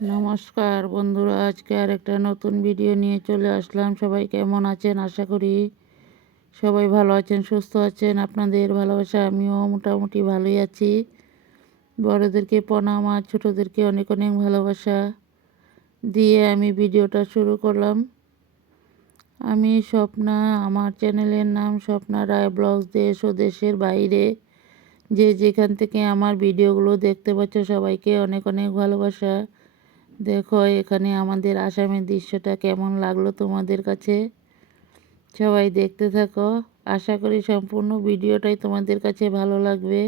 নমস্কার বন্ধুরা, আজকে আর একটা নতুন ভিডিও নিয়ে চলে আসলাম। সবাই কেমন আছেন? আশা করি সবাই ভালো আছেন, সুস্থ আছেন। আপনাদের ভালোবাসা আমিও মোটামুটি ভালোই আছি। বড়োদেরকে প্রণাম আর ছোটোদেরকে অনেক অনেক ভালোবাসা দিয়ে আমি ভিডিওটা শুরু করলাম। আমি স্বপ্না, আমার চ্যানেলের নাম স্বপ্না রায় ব্লগস। দেশ ও দেশের বাইরে যে যেখান থেকে আমার ভিডিওগুলো দেখতে পাচ্ছ সবাইকে অনেক অনেক ভালোবাসা। দেখো এখানে আমাদের আসামের দৃশ্যটা কেমন লাগলো তোমাদের কাছে, সবাই দেখতে থাকো। আশা করি সম্পূর্ণ ভিডিওটাই তোমাদের কাছে ভালো লাগবে।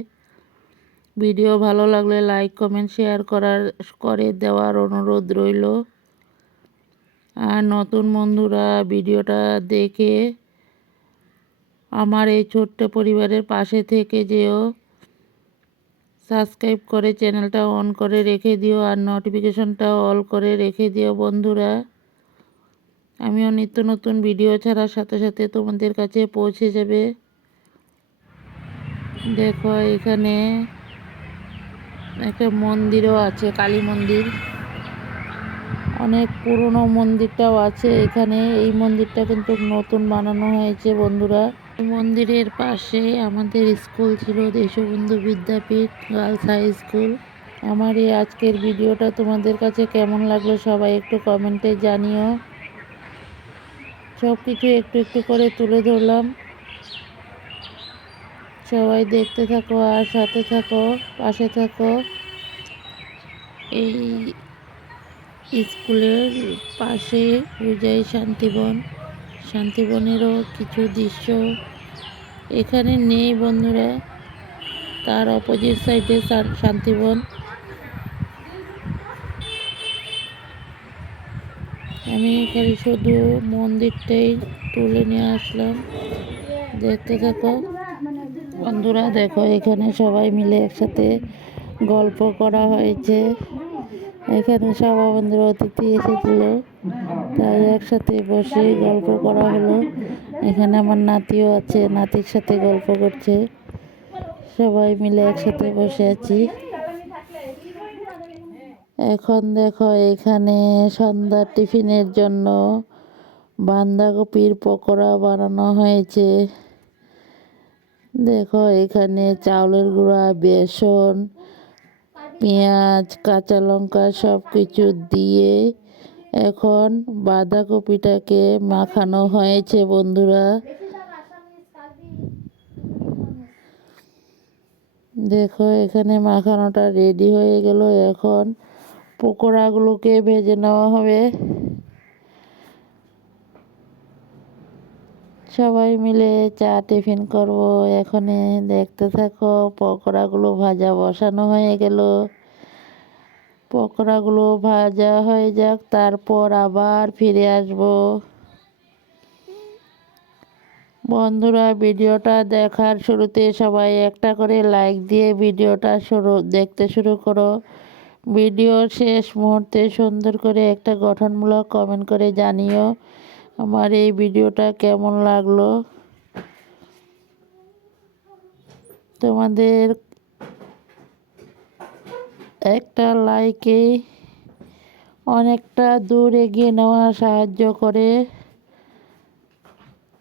ভিডিও ভালো লাগলে লাইক কমেন্ট শেয়ার করে দেওয়ার অনুরোধ রইল। আর নতুন বন্ধুরা ভিডিওটা দেখে আমার এই ছোট্ট পরিবারের পাশে থেকে যেও। সাবস্ক্রাইব করে চ্যানেলটা অন করে রেখে দিও আর নোটিফিকেশনটাও অল করে রেখে দিও বন্ধুরা। আমিও নিত্য নতুন ভিডিও ছাড়ার সাথে সাথে তোমাদের কাছে পৌঁছে যাবে। দেখো এখানে একটা মন্দিরও আছে, কালী মন্দির। অনেক পুরনো মন্দিরটাও আছে এখানে। এই মন্দিরটা কিন্তু নতুন বানানো হয়েছে বন্ধুরা। এই মন্দিরের পাশে আমাদের স্কুল ছিল, দেশবন্ধু বিদ্যাপীঠ গার্লস হাই স্কুল। আমার এই আজকের ভিডিওটা তোমাদের কাছে কেমন লাগলো সবাই একটু কমেন্টে জানিও। সব কিছু একটু একটু করে তুলে ধরলাম। সবাই দেখতে থাকো আর সাথে থাকো, পাশে থাকো। এই স্কুলের পাশে পূজাই শান্তিবন, শান্তিবনেরও কিছু দৃশ্য এখানে নেই বন্ধুরা। তার অপোজিট সাইডে শান্তিবন। আমি এখানে শুধু মন্দিরটাই তুলে নিয়ে আসলাম, দেখতে থাকো বন্ধুরা। দেখো এখানে সবাই মিলে একসাথে গল্প করা হয়েছে। এখানে সভা বন্ধুরা অতিথি এসেছিল, তাই একসাথে বসে গল্প করা হলো। এখানে আমার নাতিও আছে, নাতির সাথে গল্প করছে। সবাই মিলে একসাথে বসে আছি। এখন দেখো এখানে সন্ধ্যার টিফিনের জন্য বাঁধাকপির পকোড়া বানানো হয়েছে। দেখো এখানে চাউলের গুঁড়া, বেসন, পেঁয়াজ, কাঁচা লঙ্কা সব কিছু দিয়ে এখন বাঁধাকপিটাকে মাখানো হয়েছে বন্ধুরা। দেখো এখানে মাখানোটা রেডি হয়ে গেল। এখন পকোড়াগুলোকে ভেজে নেওয়া হবে। সবাই মিলে চা টিফিন করব। এখানে দেখতে থাকো, পকোড়াগুলো ভাজা বসানো হয়ে গেল। পকোড়াগুলো ভাজা হয়ে যাক, তারপর আবার ফিরে আসব। বন্ধুরা ভিডিওটা দেখার শুরুতে সবাই একটা করে লাইক দিয়ে ভিডিওটা দেখতে শুরু করো। ভিডিওর শেষ মুহূর্তে সুন্দর করে একটা গঠনমূলক কমেন্ট করে জানিও আমার এই ভিডিওটা কেমন লাগলো। তোমাদের একটা লাইকে অনেকটা দূর এগিয়ে নেওয়া সাহায্য করে।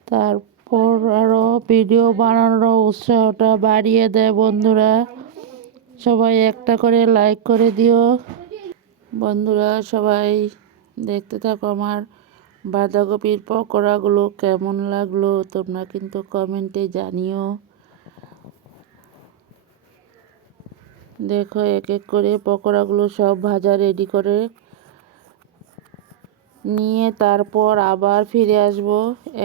তারপর আরও ভিডিও বানানোর উৎসাহটা বাড়িয়ে দেয় বন্ধুরা। সবাই একটা করে লাইক করে দিও বন্ধুরা। সবাই দেখতে থাকো আমার বাঁধাকপির পকোড়াগুলো কেমন লাগলো তোমরা কিন্তু কমেন্টে জানিও। দেখো এক এক করে পকোড়াগুলো সব ভাজা রেডি করে নিয়ে তারপর আবার ফিরে আসব।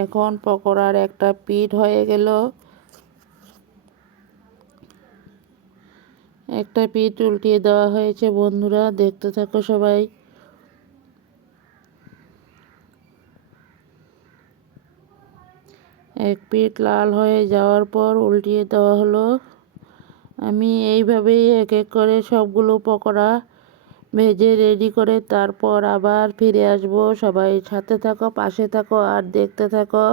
এখন পকোড়ার একটা পিঠ হয়ে গেল, একটা পিঠ উল্টিয়ে দেওয়া হয়েছে বন্ধুরা। দেখতে থাকো সবাই। এক পিঠ লাল হয়ে যাওয়ার পর উল্টিয়ে দেওয়া হলো। আমি এইভাবেই এক এক করে সবগুলো পকোড়া ভেজে রেডি করে তারপর আবার ফিরে আসব। সবাই সাথে থাকো, পাশে থাকো আর দেখতে থাকো।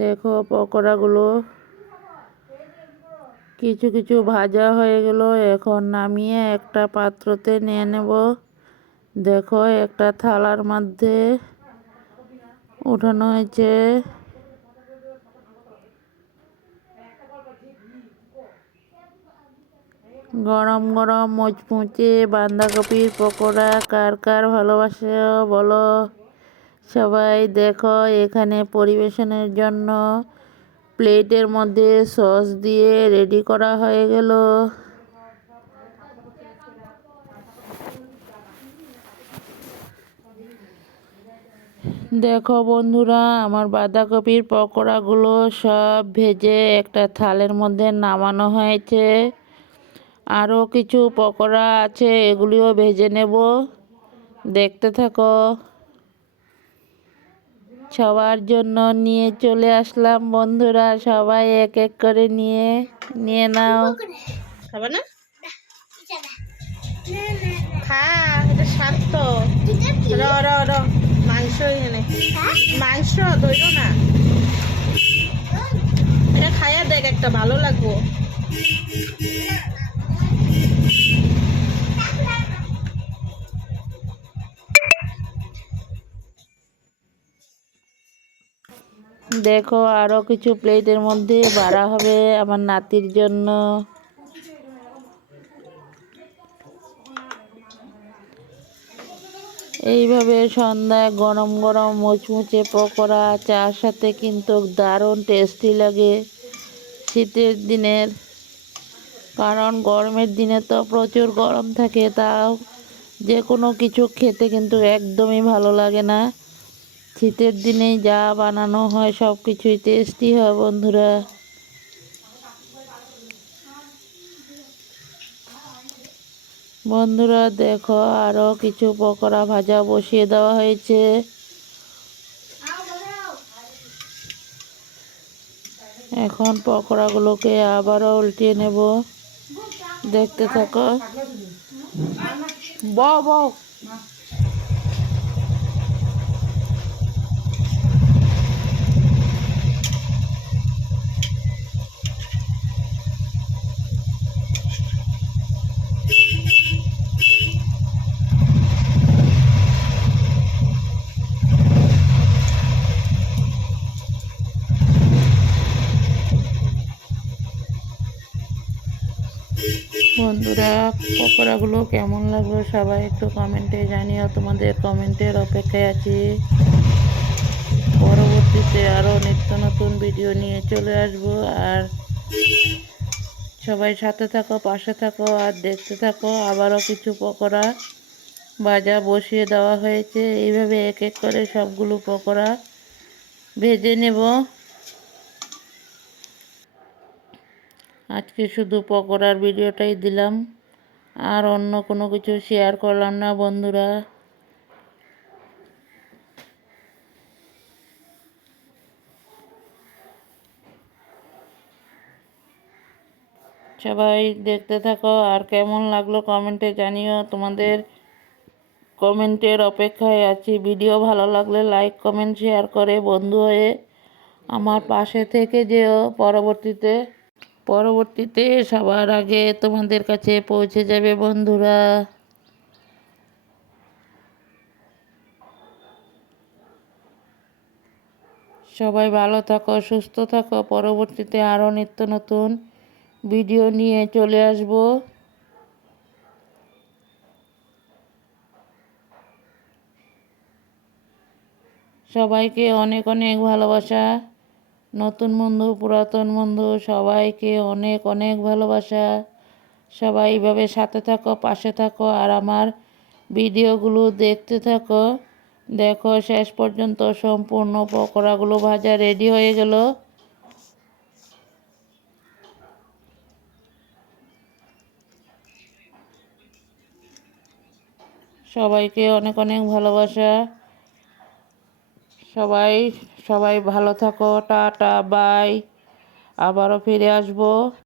দেখো পকোড়াগুলো কিছু কিছু ভাজা হয়ে গেল, এখন নামিয়ে একটা পাত্রতে নিয়ে নেব। দেখো একটা থালার মধ্যে উঠানো হয়েছে। গরম গরম মুচমুচে বাঁধাকপির পকোড়া কার কার ভালোবাসে বলো। সবাই দেখো এখানে পরিবেশনের জন্য প্লেটের মধ্যে সস দিয়ে রেডি করা হয়ে গেল। দেখো বন্ধুরা, আমার বাঁধাকপির পকোড়াগুলো সব ভেজে একটা থালের মধ্যে নামানো হয়েছে। আরও কিছু পকোড়া আছে, এগুলিও ভেজে নেব। দেখতে থাকো। সবার জন্য নিয়ে চলে আসলাম বন্ধুরা, সবাই এক এক করে নিয়ে নাও। খাবে না? খা, এটা স্বাদ তো। মাংস এনে মাংস ধরো না, এটা খাইয়া দেখ, একটা ভালো লাগবো। দেখো আরো কিছু প্লেটের মধ্যে বাড়া হবে আমার নাতির জন্য। এইভাবে সন্ধ্যায় গরম গরম মুচমুচে পকোড়া চার সাথে কিন্তু দারুণ টেস্টি লাগে শীতের দিনের। কারণ গরমের দিনে তো প্রচুর গরম থাকে, তাও যে কোনো কিছু খেতে কিন্তু একদমই ভালো লাগে না। শীতের দিনেই যা বানানো হয় সব কিছুই টেস্টি হয় বন্ধুরা। বন্ধুরা দেখো আরও কিছু পকোড়া ভাজা বসিয়ে দেওয়া হয়েছে। এখন পকোড়াগুলোকে আবারও উল্টিয়ে নেব। দেখতে থাকো। বউ বন্ধুরা, পকোড়াগুলো কেমন লাগলো সবাই একটু কমেন্টে জানিও। তোমাদের কমেন্টের অপেক্ষায় আছি। পরবর্তীতে আরও নিত্য নতুন ভিডিও নিয়ে চলে আসবো। আর সবাই সাথে থাকো, পাশে থাকো আর দেখতে থাকো। আবারও কিছু পকোড়া ভাজা বসিয়ে দেওয়া হয়েছে। এইভাবে এক এক করে সবগুলো পকোড়া ভেজে নেব। আজকে শুধু পকোড়ার ভিডিওটাই দিলাম, আর অন্য কোনো কিছু শেয়ার করলাম না বন্ধুরা। সবাই দেখতে থাকো আর কেমন লাগলো কমেন্টে জানিও। তোমাদের কমেন্টের অপেক্ষায় আছি। ভিডিও ভালো লাগলে লাইক কমেন্ট শেয়ার করে বন্ধু হয়ে আমার পাশে থেকে যেও। পরবর্তীতে সবার আগে তোমাদের কাছে পৌঁছে যাবে বন্ধুরা। সবাই ভালো থাকো, সুস্থ থাকো। পরবর্তীতে আরও নিত্য নতুন ভিডিও নিয়ে চলে আসব। সবাইকে অনেক অনেক ভালোবাসা। নতুন বন্ধু, পুরাতন বন্ধু, সবাইকে অনেক অনেক ভালোবাসা। সবাই এইভাবে সাথে থাকো, পাশে থাকো আর আমার ভিডিওগুলো দেখতে থাকো। দেখো শেষ পর্যন্ত সম্পূর্ণ পকোড়াগুলো ভাজা রেডি হয়ে গেল। সবাইকে অনেক অনেক ভালোবাসা। সবাই সবাই ভালো থাকো। Tata, bye. আবারও ফিরে আসবো।